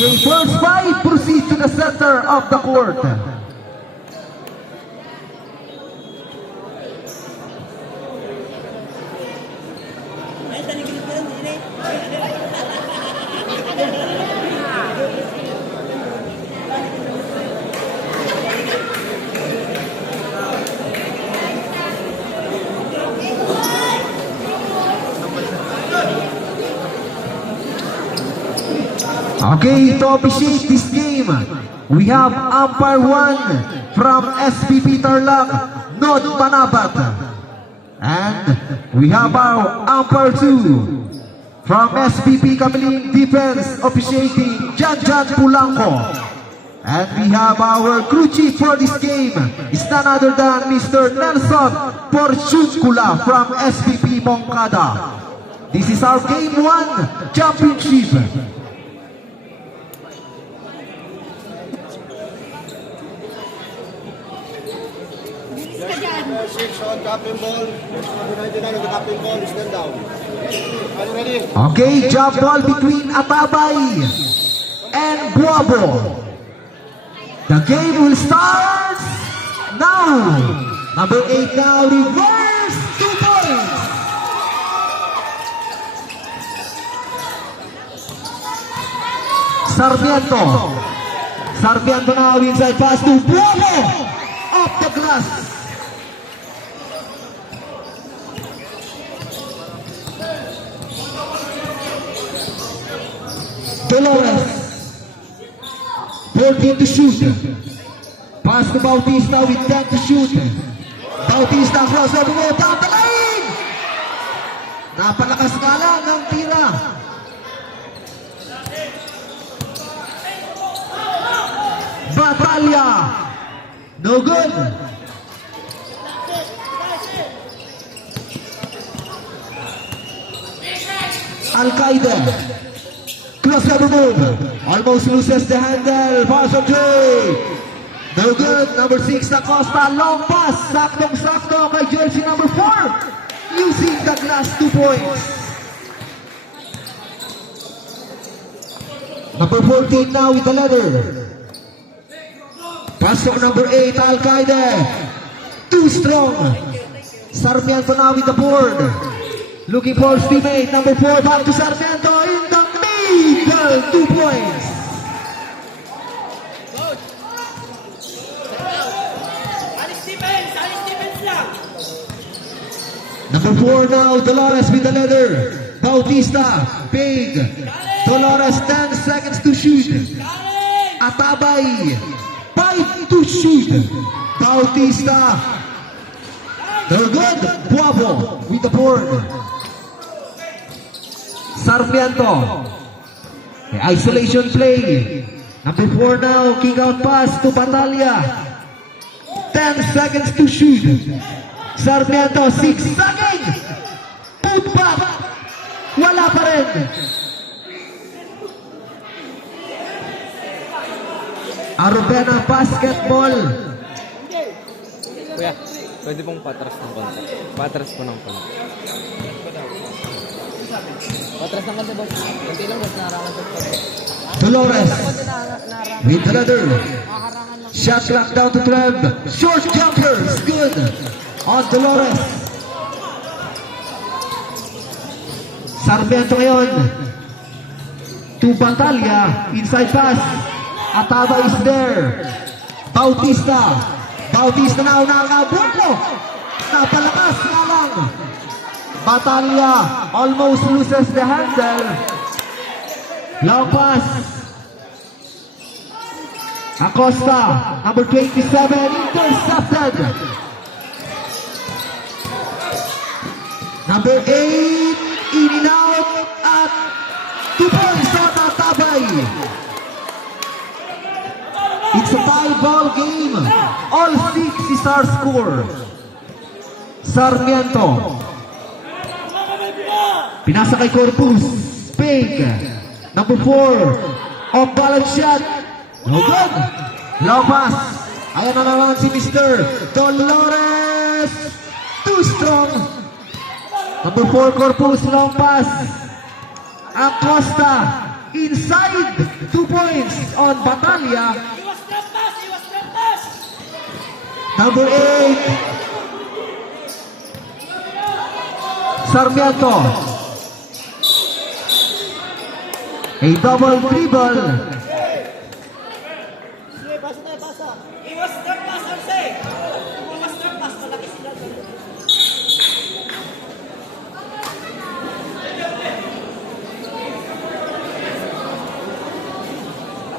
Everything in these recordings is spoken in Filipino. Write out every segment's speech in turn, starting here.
Okay, first five, proceed to the center of the court. Okay, to officiate this game, we have umpire 1 from SPP Tarlac, Nod Manabat. And we have our umpire 2 from SPP Kamiling Defense, officiating Jan Pulanco. And we have our crew chief for this game, is none other than Mr. Nelson Porciuncula from SPP Moncada. This is our Game 1 Championship. On tapping ball, tapping ball, stand down. Are you ready? Okay, jump ball between Atabay and Buabo. The game will start now. Number 8 now, reverse 2 points. Sarmiento now inside pass to Buabo. Off the glass. Dolores, 14 to shoot. Pass to Bautista with 10 to shoot. Bautista crossover mo, down the lane! Napalakas nga lang ng tira. Batalya, no good. Al-Qaeda. Crossover move, almost loses the handle, pass on Jay. No good, number 6 na Costa, long pass, saktong-sakto kay jersey number 4, using the glass 2 points. Number 14 now with the leather. Pass to number 8, Al-Qaeda, too strong. Sarmiento now with the board, looking for his teammate, number 4, back to Sarmiento in the 2 points. Number 4 now, Dolores with the leather. Bautista, big. Dolores, 10 seconds to shoot. Atabay, 5 to shoot. Bautista, they're good. Buabo with the board. Sarmiento. Isolation play. Number 4 now, kick out pass to Batalya. 10 seconds to shoot. Sarmiento, 6 seconds. Put back. Wala pa rin. Arubena basketball. Kuya, pwede pong patras ng konti. Patras po ng konti. Patras ng konti, boss. Konti lang, boss. Naharangan sa konti. Dolores with the leather. Shot clock down to 12. Short jumpers, good on Dolores. Sarmiento ngayon to Batalya, inside pass. Ataba is there. Bautista now, Buabo. Napalakas nga lang. Batalya almost loses the handle. Long pass. Acosta, number 27, intercepted. Number 8, in and out at 2 points on Atabay. It's a 5-ball game. All 6 is our score. Sarmiento. Pinasa kay Corpus. Pig. Number 4. Off balance shot. No good. Long pass. Ayan na naman si Mr. Dolores. Too strong. Number 4 Corpus. Long pass. Acosta. Inside, 2 points on Batalya. Number 8, Sarmiento. A double dribble. Sige, pasa tayo, pasa. Iwas na pass, Arce! Iwas na pass, malaki sila.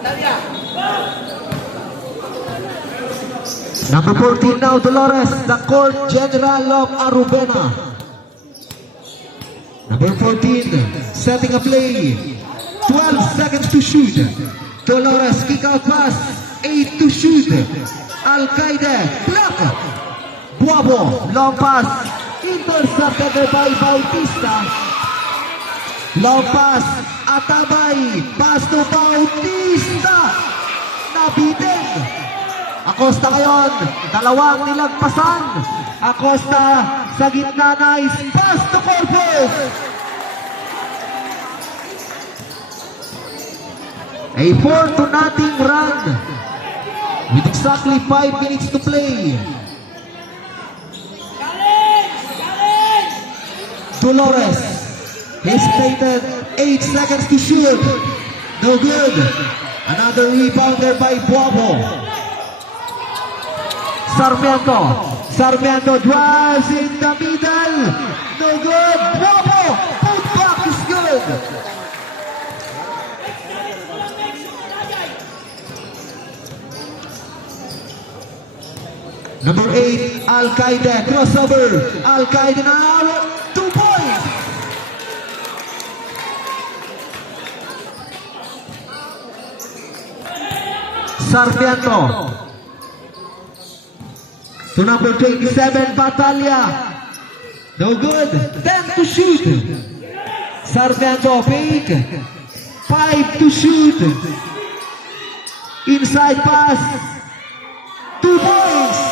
Natalia! Number 14 now, Dolores, the court general of Arubena. Number 14, setting a play. 12 seconds to shoot. Dolores, kick out pass. 8 to shoot. Al-Qaeda, block. Buabo, long pass. Intercepted by Bautista. Long pass. Atabay, pass to Bautista. Nabitin. Acosta ngayon, dalawang nilagpasan. Acosta sa gitna, nice pass to Corpus. A 4-0 run with exactly 5 minutes to play. Dolores, hesitated, 8 seconds to shoot. No good. Another rebounder by Buabo. Sarmiento drives in the middle. No good. Buabo, put back is good. Number 8, Al-Qaeda, crossover. Al-Qaeda now, 2 points. Sarmiento. To number 27, Batalya. No good. 10 to shoot. Sarmiento, fake. 5 to shoot. Inside pass. 2 points.